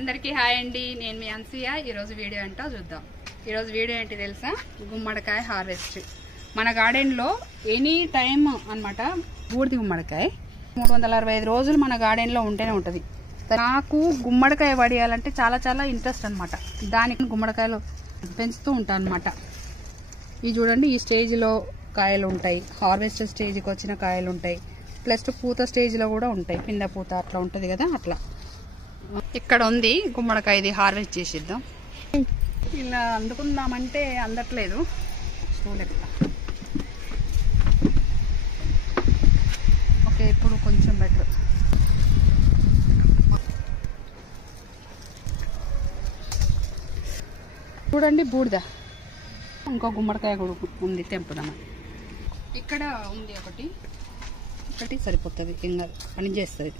అందరికీ హాయ్ అండి, నేను మీ అన్సూయ. ఈరోజు వీడియో ఏంటో చూద్దాం. ఈరోజు వీడియో ఏంటి తెలుసా? గుమ్మడికాయ హార్వెస్ట్ మన గార్డెన్లో ఎనీ టైం అన్నమాట. బూడిది గుమ్మడికాయ 365 రోజులు మన గార్డెన్లో ఉంటేనే ఉంటుంది. నాకు గుమ్మడికాయ వడియాలంటే చాలా చాలా ఇంట్రెస్ట్ అనమాట. దానికి గుమ్మడికాయలు పెంచుతూ ఉంటాను అనమాట. ఇవి చూడండి, ఈ స్టేజ్లో కాయలు ఉంటాయి, హార్వెస్ట్ స్టేజ్కి వచ్చిన కాయలు ఉంటాయి, ప్లస్ పూత స్టేజ్లో కూడా ఉంటాయి. పిండ పూత అట్లా ఉంటుంది కదా, అట్లా. ఇక్కడ ఉంది గుమ్మడికాయ, ఇది హార్వెస్ట్ చేసిద్దాం. ఇలా అందుకుందామంటే అందట్లేదు. స్టూల్ ఎట్లా? ఓకే, ఇప్పుడు కొంచెం బెటర్. చూడండి, బూడిద. ఇంకో గుమ్మడికాయ కూడా ఉంది, తెంపుదామని. ఇక్కడ ఉంది ఒకటి సరిపోతుంది, ఇంకా పని చేస్తుంది.